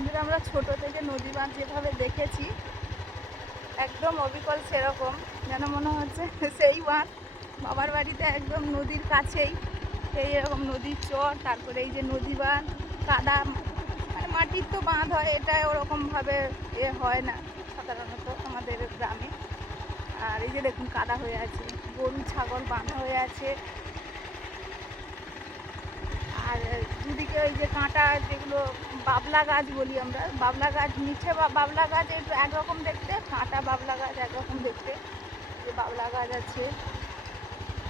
বন্ধুরা, আমরা ছোট থেকে নদী বাঁধ যেভাবে দেখেছি একদম অবিকল সেরকম, যেন মনে হচ্ছে সেই বাঁধ বাবার বাড়িতে একদম নদীর কাছেই। এই এরকম নদীর চর, তারপরে এই যে নদী বাঁধ, কাদা মানে মাটির তো বাঁধ হয়, এটা ওরকমভাবে হয় না সাধারণত আমাদের গ্রামে। আর এই যে দেখুন কাদা হয়ে আছে, গরু ছাগল বাঁধা হয়ে আছে। আর দুদিকে ওই যে কাঁটা, যেগুলো বাবলা গাছ বলি আমরা, বাবলা গাছ নিচে বাবলা গাছ একরকম দেখতে, কাঁটা বাবলা গাছ একরকম দেখতে। যে বাবলা গাছ আছে,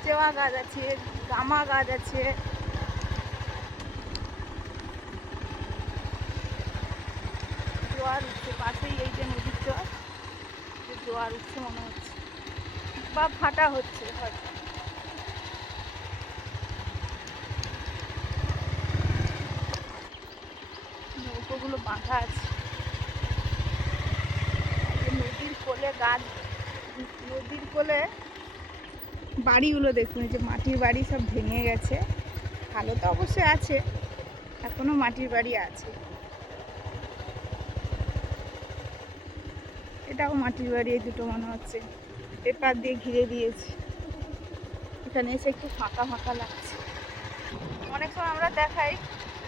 চেওয়া গাছ আছে, গামা গাছ আছে। জোয়ার উঠছে পাশেই, এই যে নদীর চর, জোয়ার উঠছে মনে হচ্ছে, বা ফাটা হচ্ছে হয়তো। নৌকোগুলো বাঁধা আছে নদীর কোলে। গাছ, নদীর কোলে বাড়িগুলো দেখুন, যে মাটির বাড়ি সব ভেঙে গেছে। ভালো তো অবশ্যই আছে, এখনো মাটির বাড়ি আছে। এটাও মাটির বাড়ি, এই দুটো মনে হচ্ছে পেপার দিয়ে ঘিরে দিয়েছে। এখানে এসে একটু ফাঁকা ফাঁকা লাগছে। অনেক সময় আমরা দেখাই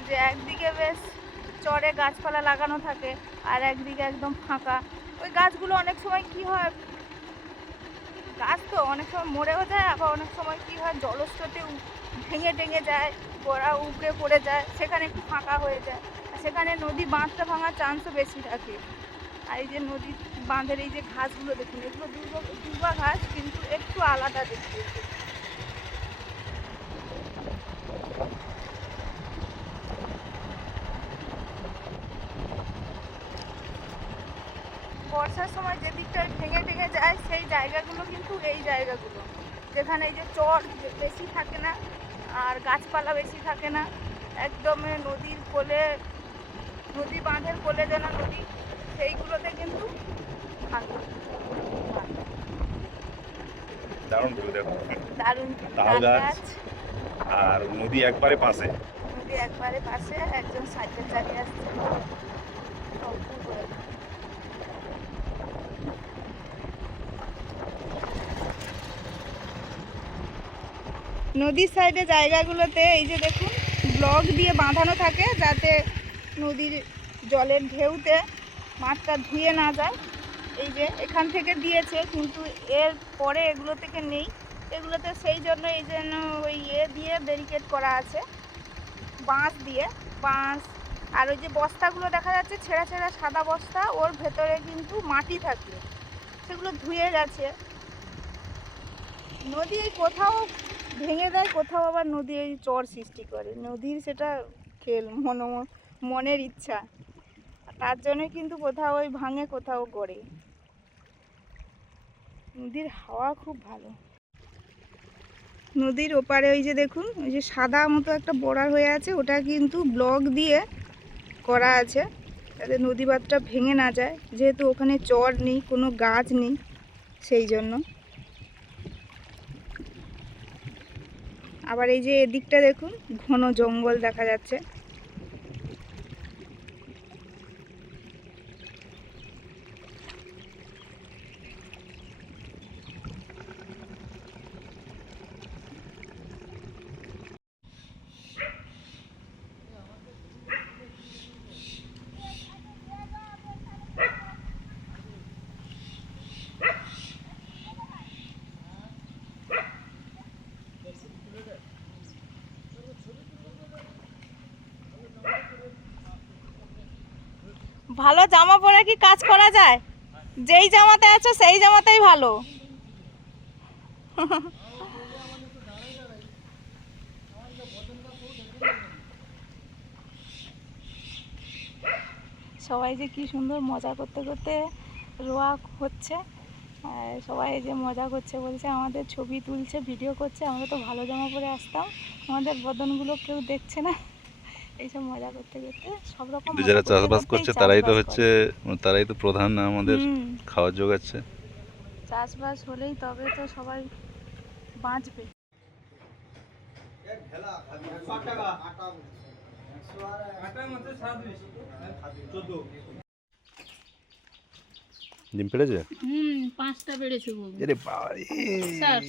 যে একদিকে বেশ চরে গাছপালা লাগানো থাকে, আর একদিকে একদম ফাঁকা। ওই গাছগুলো অনেক সময় কি হয়, গাছ তো অনেক সময় মরেও যায়, আবার অনেক সময় কি হয় জলস্রোতে ভেঙে টেঙে যায়, গোড়া উপড়ে পড়ে যায়, সেখানে একটু ফাঁকা হয়ে যায়। আর সেখানে নদী বাঁধটা ভাঙার চান্সও বেশি থাকে। আর এই যে নদীর বাঁধের এই যে ঘাসগুলো দেখুন, এগুলো দুর্বা ঘাস, কিন্তু একটু আলাদা দেখতে। বর্ষার সময় যে দিকটায় ভেঙে টেঙে যায়, সেই জায়গাগুলো কিন্তু এই জায়গাগুলো, যেখানে এই যে চর বেশি থাকে না আর গাছপালা বেশি থাকে না, একদম নদীর কোলে, নদী বাঁধের কোলে যেন নদী, সেইগুলোতে কিন্তু ভালো। দারুণ ভিউ, দেখো দারুণ তাল গাছ আর নদী একবারে পাশে। নদী একবারে পাশে, একজন সাইকেল চালিয়ে আসছে। নদীর সাইডে জায়গাগুলোতে এই যে দেখুন ব্লক দিয়ে বাঁধানো থাকে, যাতে নদীর জলের ঢেউতে মাঠটা ধুয়ে না যায়। এই যে এখান থেকে দিয়েছে, কিন্তু এর পরে এগুলো থেকে নেই। এগুলোতে সেই জন্য এই জন্য ওই দিয়ে ব্যারিকেড করা আছে, বাঁশ দিয়ে, বাঁশ। আর ওই যে বস্তাগুলো দেখা যাচ্ছে ছেঁড়া ছেঁড়া সাদা বস্তা, ওর ভেতরে কিন্তু মাটি থাকে, সেগুলো ধুয়ে গেছে। নদী কোথাও ভেঙে দেয়, কোথাও আবার নদী এই চর সৃষ্টি করে। নদীর সেটা খেল, মনের ইচ্ছা, তার জন্যই কিন্তু কোথাও ওই ভাঙে, কোথাও গড়ে। নদীর হাওয়া খুব ভালো। নদীর ওপারে ওই যে দেখুন, ওই যে সাদা মতো একটা বর্ডার হয়ে আছে, ওটা কিন্তু ব্লক দিয়ে করা আছে, যাতে নদী বাঁধটা ভেঙে না যায়, যেহেতু ওখানে চর নেই, কোনো গাছ নেই, সেই জন্য। আবার এই যে এদিকটা দেখুন, ঘন জঙ্গল দেখা যাচ্ছে। ভালো জামা পরে কি কাজ করা যায়? যেই জামাতে আছো সেই জামাতেই ভালো। সবাই যে কি সুন্দর মজা করতে করতে রোয়া হচ্ছে, সবাই যে মজা করছে, বলছে আমাদের ছবি তুলছে, ভিডিও করছে। আমরা তো ভালো জামা পরে আসতাম, আমাদের বদনগুলো কেউ দেখছে না। এইসব মজা করতে করতে সব রকম যারা চাষবাস করছে তারাই তো হচ্ছে, তারাই তো প্রধান আমাদের খাওয়ার জোগাচ্ছে। চাষবাস হলেই তবে তো সবাই বাঁচবে। ডিম পেড়েছে? 5টা বেড়েছে বৌদি। আরে বাবা রে! স্যার।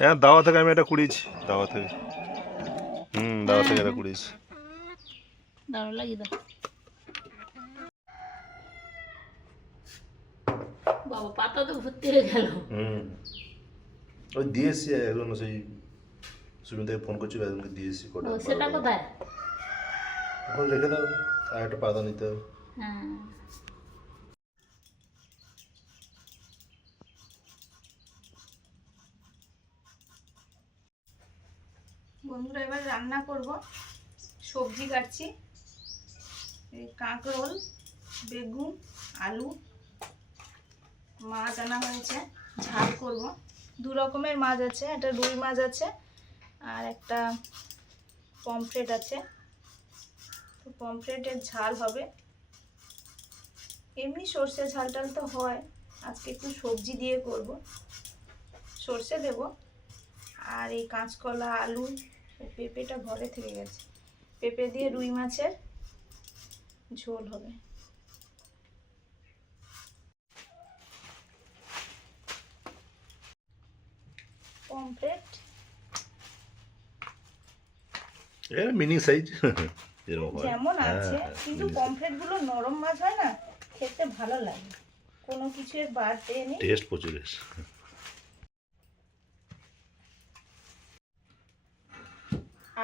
হ্যাঁ, দাওয়া থেকে আমি এটা কুড়িয়েছি। দাওয়া থেকে এটা কুড়িয়েছি। দাঁড়া লাগিয়ে দাও বাবা, পাতা তো ভর্তি হয়ে গেল। ওই দিয়েছি একজন, সেই সুমিন থেকে ফোন করছিল, একজনকে দিয়েছি কটা। সেটা কোথায়? এখন রেখে দাও, আর একটা পাতা নিতে হবে। হ্যাঁ, বন্ধুরা এবার রান্না করব। সবজি কাটছি, এই কাঁকরোল, বেগুন, আলু, মাছ আনা হয়েছে, ঝাল করব। 2 রকমের মাছ আছে, একটা রুই মাছ আছে আর একটা পমফ্রেট আছে। তো পমফ্রেটের ঝাল হবে। এমনি সর্ষে ঝাল টাল তো হয়, আজকে একটু সবজি দিয়ে করব। সর্ষে দেব, আর এই কাঁচকলা, আলু, পেঁপেটা ঘরে থেকে গেছে, পেঁপে দিয়ে রুই মাছের ঝোল হবে। পমফ্রেট এর মিনি সাইজ যেমন আছে, কিন্তু পমফ্রেট গুলো নরম মাছ হয় না, খেতে ভালো লাগে, কোনো কিছু এর বাড়তে নেই, টেস্ট প্রচুর।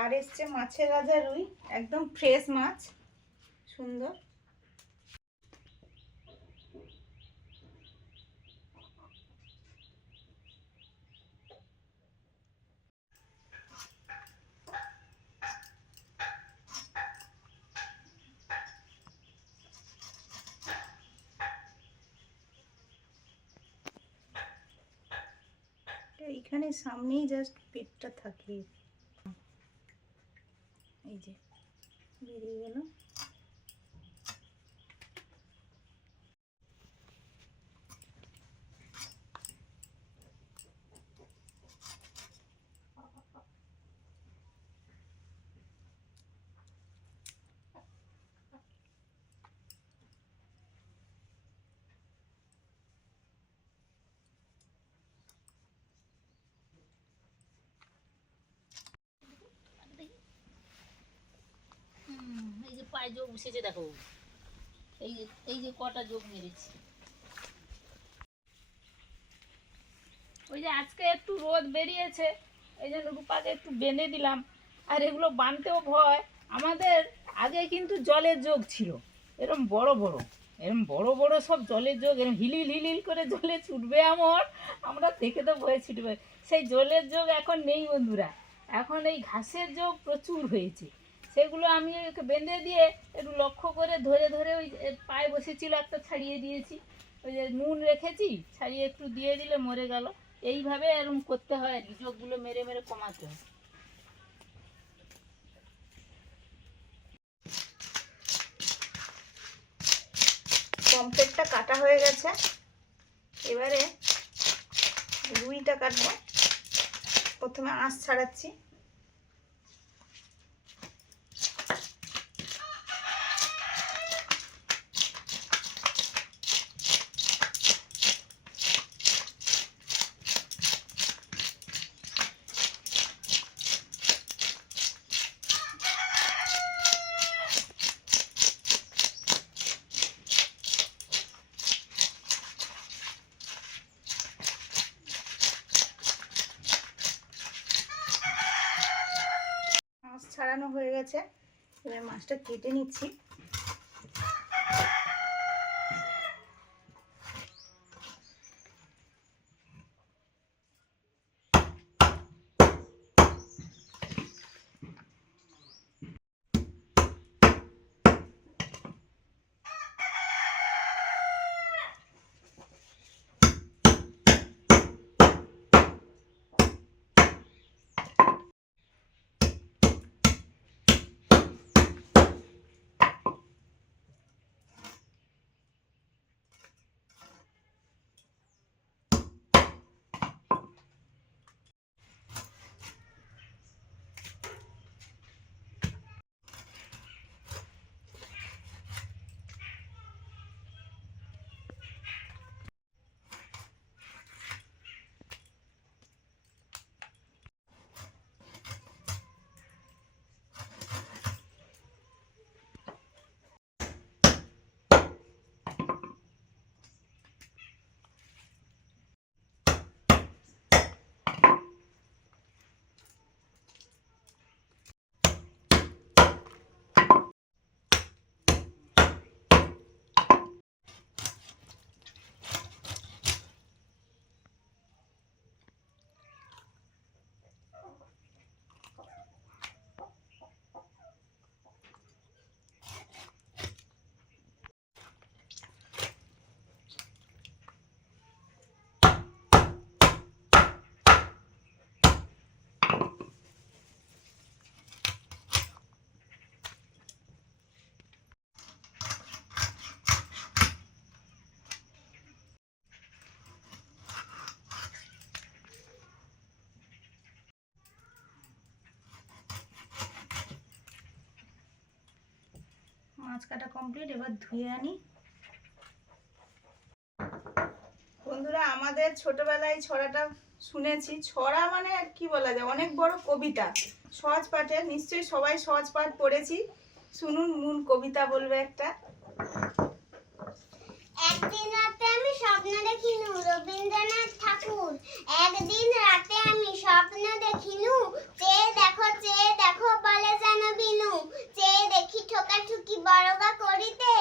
আর এসছে মাছের রাজা রুই, একদম ফ্রেশ মাছ, সুন্দর। এইখানে সামনেই জাস্ট পেটটা থাকে, এই যে বেরিয়ে গেল। এই যে পায়ে যোগ বসেছে দেখো, এই যে কটা যোগ মেরেছি। ওই যে আজকে একটু রোদ বেরিয়েছে, এই জন্য রূপাকে একটু বেঁধে দিলাম। আর এগুলো বাঁধতেও ভয়। আমাদের আগে কিন্তু জলের যোগ ছিল, এরকম বড় বড় সব জলের যোগ, এরকম হিলিল করে জলে ছুটবে, আমরা দেখে তো ভয়ে ছুটবে। সেই জলের যোগ এখন নেই বন্ধুরা, এখন এই ঘাসের যোগ প্রচুর হয়েছে। সেগুলো আমি ওকে বেঁধে দিয়ে একটু লক্ষ্য করে ধরে ওই পায়ে বসেছিল একটা, ছাড়িয়ে দিয়েছি। ওই যে নুন রেখেছি, ছাড়িয়ে একটু দিয়ে দিলে মরে গেল। এইভাবে এরকম করতে হয় আর কি, যোগগুলো মেরে কমাতে হয়। পমফ্রেটটা কাটা হয়ে গেছে, এবারে রুইটা কাটবো। প্রথমে আঁশ ছাড়াচ্ছি। ছাড়ানো হয়ে গেছে, এবার মাছটা কেটে নিচ্ছি। মাছ কাটা কমপ্লিট, এবার ধুয়ে আনি। বন্ধুরা, আমাদের ছোটবেলায় ছড়াটা শুনেছি। ছড়া মানে কি বলা যায়, অনেক বড় কবিতা, সহজ পাঠের। নিশ্চয়ই সবাই সহজ পাঠ পড়েছি। শুনুন, মূল কবিতা বলবে একটা। একদিন রাতে আমি স্বপ্ন দেখিনু রবীন্দ্রনাথ ঠাকুর। একদিন রাতে আমি স্বপ্ন দেখিনু, চেয়ে দেখো বলে যেন বিনু। চেয়ে দেখি ঠোকাঠুকি বড়গা করিতে,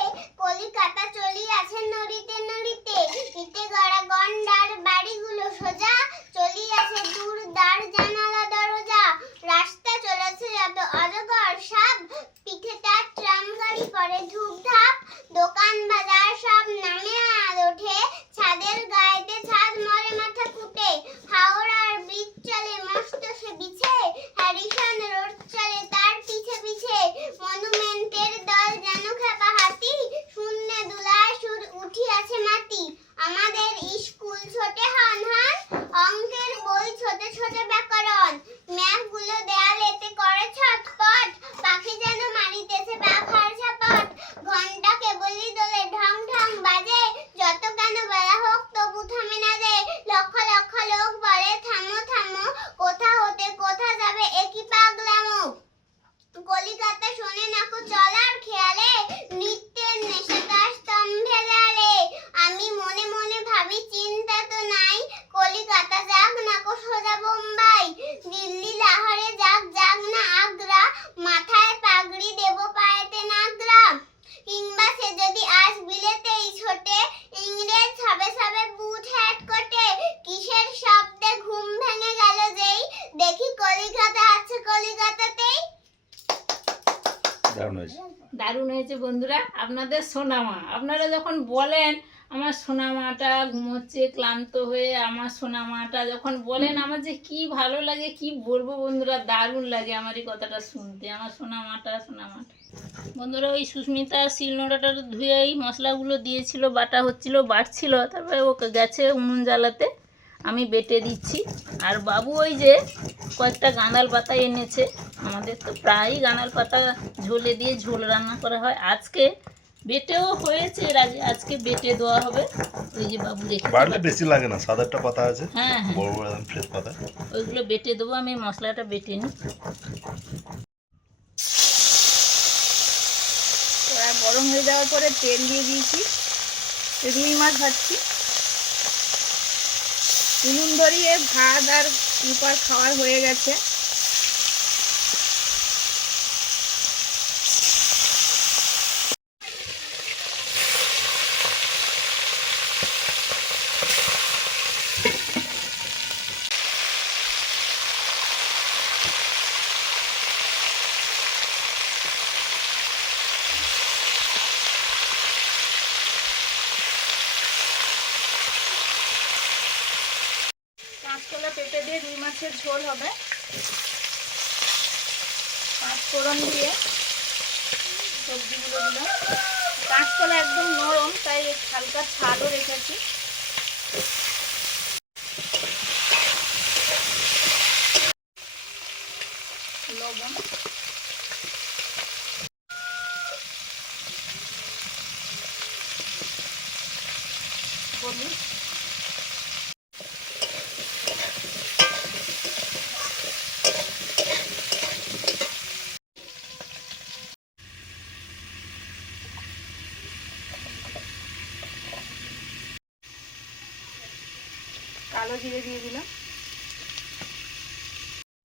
কলিকাতা চলিয়াছে নড়িতে নড়িতে। ইটে গড়া গন্ডার বাড়িগুলো সোজা, চলিয়াছে দূর দ্বার জানালা দরজা। রাস্তা চলেছে যত অজগর সাপ, পিঠে তার ট্রাম গাড়ি পরে ধূপ ধাপ। দোকান বাজার সব নামে আর ওঠে, ছাদের গায়েতে ছাদ মরে মাথা কুটে। হাওড়ার ব্রিজ চলে মস্ত সে বিছে, হ্যারিসন রোড চলে তার পিছে পিছে। মনুমেন্টের দল যেন খেপা হাতি, শূন্যে দুলায় সুর উঠিয়াছে মাটি। আমাদের স্কুল ছোটে হন হন, অঙ্কের বই ছোটে ছোটে ব্যাকরণ। ম্যাপগুলো দেয়ালেতে করে ছটপট, পাখি যেন মারিতেছে পাখার ঝাপট। ঘন্টা কেবলই দোলে ঢং ঢং বাজে, যত কেন বেলা হোক তবু থামে না যে। লক্ষ লক্ষ লোক বলে থামো থামো, কোথা হতে কোথা যাবে একই পাগলামো। কলিকাতা শোনে নাকো চলার খেয়ালে, নৃত্যের নেশা তার স্তম্ভে দেয়ালে। আমি মনে মনে ভাবি চিন্তা তো নাই, কলিকাতা যাক নাকো সোজা বোম্বাই। দিল্লি লাহোরে যাক যাক না আগ্রা, মাথায় পাগড়ি দেব পায়েতে নাগরা। কিংবা সে যদি আজ বিলেতেই ছোটে, ইংরেজ সবে সবে বুট হ্যাট কোটে। কিসের শব্দে ঘুম ভেঙে গেল যেই, দেখি কলিকাতা আছে কলিকাতাতেই। দারুণ হয়েছে বন্ধুরা, আপনাদের সোনামা। আপনারা যখন বলেন আমার সোনামাটা ঘুমোচ্ছে ক্লান্ত হয়ে, আমার সোনামাটা যখন বলেন, আমার যে কি ভালো লাগে কি বলবো বন্ধুরা, দারুণ লাগে আমার এই কথাটা শুনতে। আমার সোনামাটা সোনামাটা। বন্ধুরা, ওই সুস্মিতা শিলনোড়াটা ধুয়ে এই মশলাগুলো দিয়েছিল, বাটা হচ্ছিল, বাটছিল, তারপরে ওকে গেছে উনুন জ্বালাতে, আমি বেটে দিচ্ছি। আর বাবু ওই যে কয়েকটা গাঁদাল পাতা এনেছে, আমাদের তো প্রায়ই গাঁদাল পাতা ঝোলে দিয়ে ঝোল রান্না করা হয়। আজকে বেটেও হয়েছে, এর আগে আজকে বেটে দেওয়া হবে। ওই যে বাবু রেখে বাড়লে বেশি লাগে না, সাদা একটা পাতা আছে, হ্যাঁ হ্যাঁ, বড় বড় একদম ফ্রেশ পাতা, ওইগুলো বেটে দেবো। আমি মশলাটা বেটে নিই। কড়া গরম হয়ে যাওয়ার পরে তেল দিয়ে দিয়েছি, রুই মাছ ভাজছি। উনুন ধরিয়ে ভাত আর উপার খাওয়ার হয়ে গেছে। কাঁচকলা পেঁপে দিয়ে রুই মাছের ঝোল হবে। পাঁচফোড়ন দিয়ে সবজিগুলো দিলাম। কাঁচকলা একদম নরম, তাই হালকা ছালও রেখেছি। লবণ, হলুদ, কালো জিরে দিয়ে দিলাম।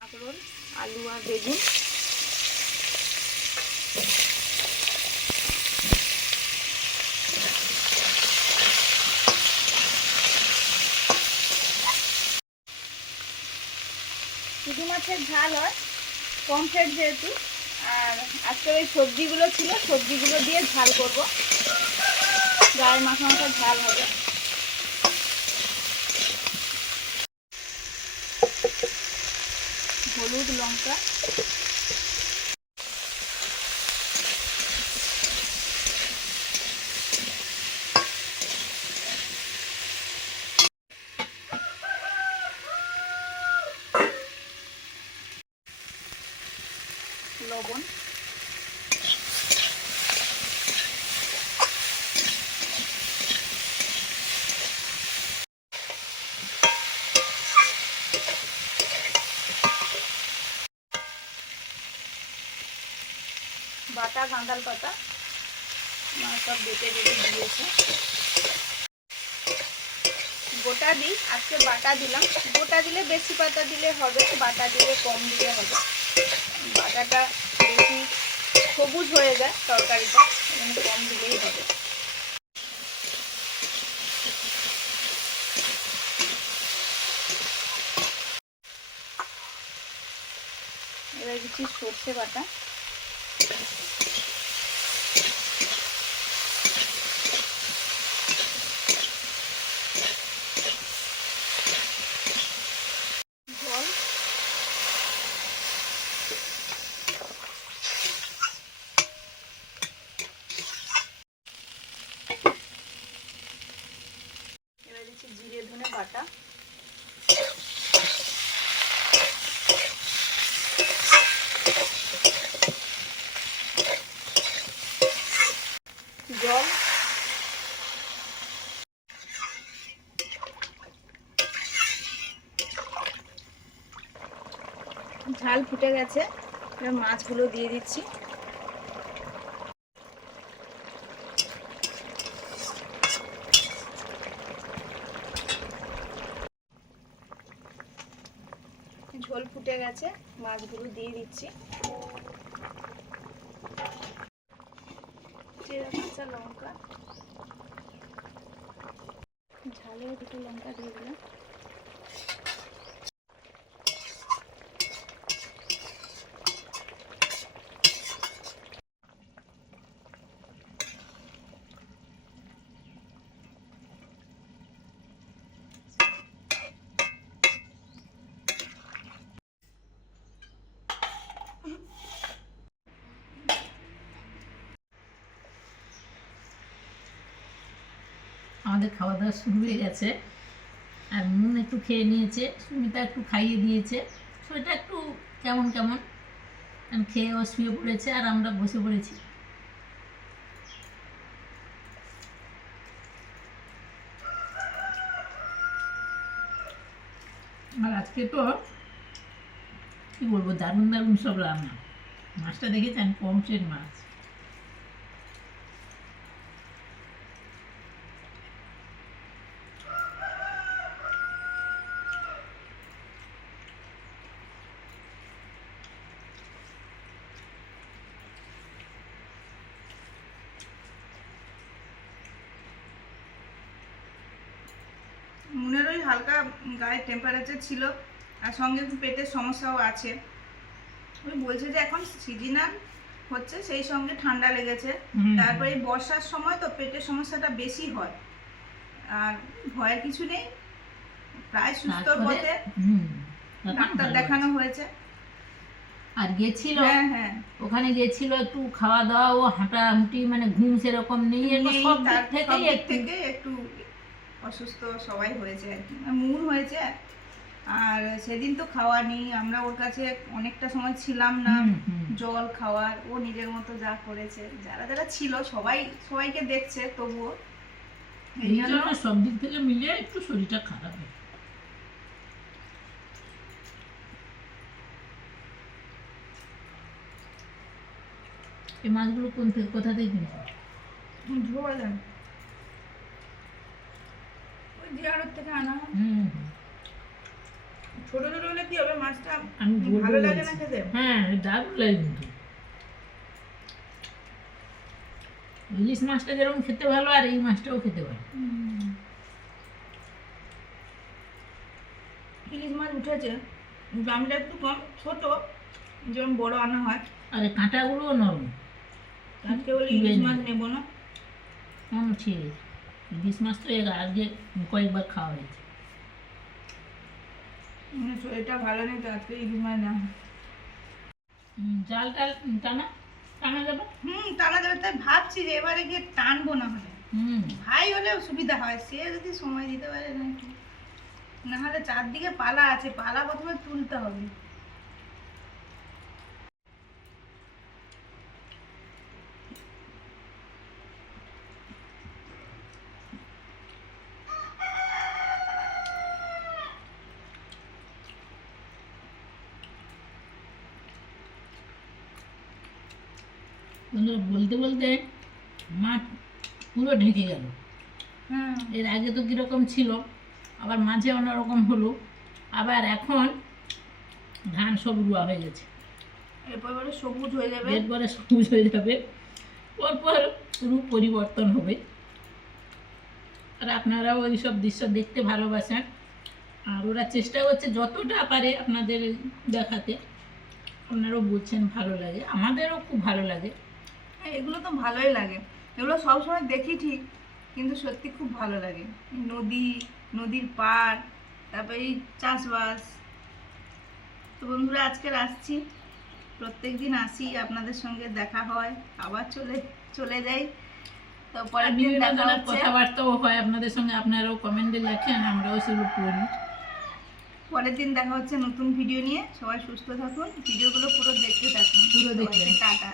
কাঁকরোল, আলু আর বেগুন, শুধু মাছের ঝাল হয়, পমফ্রেট যেহেতু। আর আজকে ওই সবজিগুলো ছিল, সবজিগুলো দিয়ে ঝাল করব, গায়ে মাখা মাখা ঝাল হবে। হলুদ, লঙ্কা, লবণ, পাতা, গাঁদাল পাতা মা সব বেটে বেটে দিয়েছে। গোটা দিই, আজকে বাটা দিলাম। গোটা দিলে বেশি পাতা দিলে হবে, বাটা দিলে কম দিলে হবে। বাটাটা বেশি সবুজ হয়ে যায় তরকারিটা, এখানে কম দিলেই হবে। এবার দিচ্ছি সর্ষে বাটা, জল, এবার দিচ্ছি জিরে ধনে বাটা, জল, ঝাল ফুটে গেছে। এবার মাছগুলো দিয়ে দিচ্ছি। ঝোল ফুটে গেছে, মাছগুলো দিয়ে দিচ্ছি। জিরা, কাঁচা লঙ্কা, ঝালে দুটো লঙ্কা দিয়ে দিলাম। আমাদের খাওয়া দাওয়া শুরু হয়ে গেছে, আর মুন একটু খেয়ে নিয়েছে, সুমিতা একটু খাইয়ে দিয়েছে। সেটা একটু কেমন কেমন খেয়ে ও শুয়ে পড়েছে, আর আমরা বসে পড়েছি। আর আজকে তো কি বলবো, দারুণ দারুণ সব রান্না। মাছটা দেখেছেন, পমফ্রেট মাছ। মুনের ওই হালকা গায়ের টেম্পারেচার ছিল, আর সঙ্গে একটু পেটের সমস্যাও আছে। ওই বলছে যে এখন সিজনাল হচ্ছে, সেই সঙ্গে ঠান্ডা লেগেছে। তারপরে এই বর্ষার সময় তো পেটের সমস্যাটা বেশি হয়। আর ভয়ের কিছু নেই, প্রায় সুস্থ পথে, ডাক্তার দেখানো হয়েছে। আর গেছিল, হ্যাঁ হ্যাঁ, ওখানে গেছিল একটু খাওয়া দাওয়া ও হাঁটাহাঁটি, মানে ঘুম সেরকম নেই, সব দিক থেকে একটু অসুস্থ সবাই হয়েছে আর কি। মুন হয়েছে, আর সেদিন তো খাওয়া নেই, আমরা ওর কাছে অনেকটা সময় ছিলাম না। জল খাওয়ার ও নিজের মতো যা করেছে, যারা যারা ছিল সবাই সবাইকে দেখছে, তবুও এই জন্য সব দিক থেকে মিলিয়ে একটু শরীরটা খারাপ। এই মাছগুলো কোথা থেকে কিনেছো? ঝোল ওই জিয়ারত থেকে আনা। ছোট ছোট হলে কি হবে, মাছটা আমি ভালো লাগে না খেতে? হ্যাঁ, দারুণ লাগে কিন্তু। ইলিশ মাছটা যেরকম খেতে ভালো, আর এই মাছটাও খেতে ভালো। ইলিশ মাছ উঠেছে, দামটা একটু কম, ছোট যেমন বড় আনা হয়। আর কাঁটাগুলোও নরম। আজকে বলে ইলিশ মাছ নেবো না। ঠিক আছে, ইলিশ মাছ তো এর আগে কয়েকবার খাওয়া হয়েছে। শরীরটা ভালো নেই তো আজকে ইলিশ মাছ না। জাল টাল টানা টানা যাবে? টানা যাবে, তাই ভাবছি যে এবারে গিয়ে টানবো না হলে। ভাই হলেও সুবিধা হয়, সে যদি সময় দিতে পারে নাকি। না হলে চারদিকে পালা আছে, পালা প্রথমে তুলতে হবে। বন্ধুরা বলতে বলতে মাঠ পুরো ঢেকে গেল। হুম এর আগে তো কীরকম ছিল, আবার মাঝে অন্যরকম হলো, আবার এখন ধান সব রুয়া হয়ে গেছে, এরপর এবারে সবুজ হয়ে যাবে। এরপরে সবুজ হয়ে যাবে, পরপর রূপ পরিবর্তন হবে। আর আপনারাও এইসব দৃশ্য দেখতে ভালোবাসেন, আর ওরা চেষ্টা করছে যতটা পারে আপনাদের দেখাতে। আপনারাও বলছেন ভালো লাগে, আমাদেরও খুব ভালো লাগে। হ্যাঁ, এগুলো তো ভালোই লাগে, এগুলো সবসময় দেখি ঠিক, কিন্তু সত্যি খুব ভালো লাগে। এই নদী, নদীর পাড়, তারপরে এই চাষবাস। তো বন্ধুরা আজকে আসছি, প্রত্যেক দিন আসি, আপনাদের সঙ্গে দেখা হয়, আবার চলে যাই। তো পরের দিন বিভিন্ন দেখা ধরনের হচ্ছে, কথাবার্তাও হয় আপনাদের সঙ্গে, আপনারাও কমেন্টে লেখেন, আমরাও সেগুলো পড়ি। পরের দিন দেখা হচ্ছে নতুন ভিডিও নিয়ে। সবাই সুস্থ থাকুন, ভিডিওগুলো পুরো দেখতে থাকুন। পুরো দেখবেন। সবাইকে টাটা।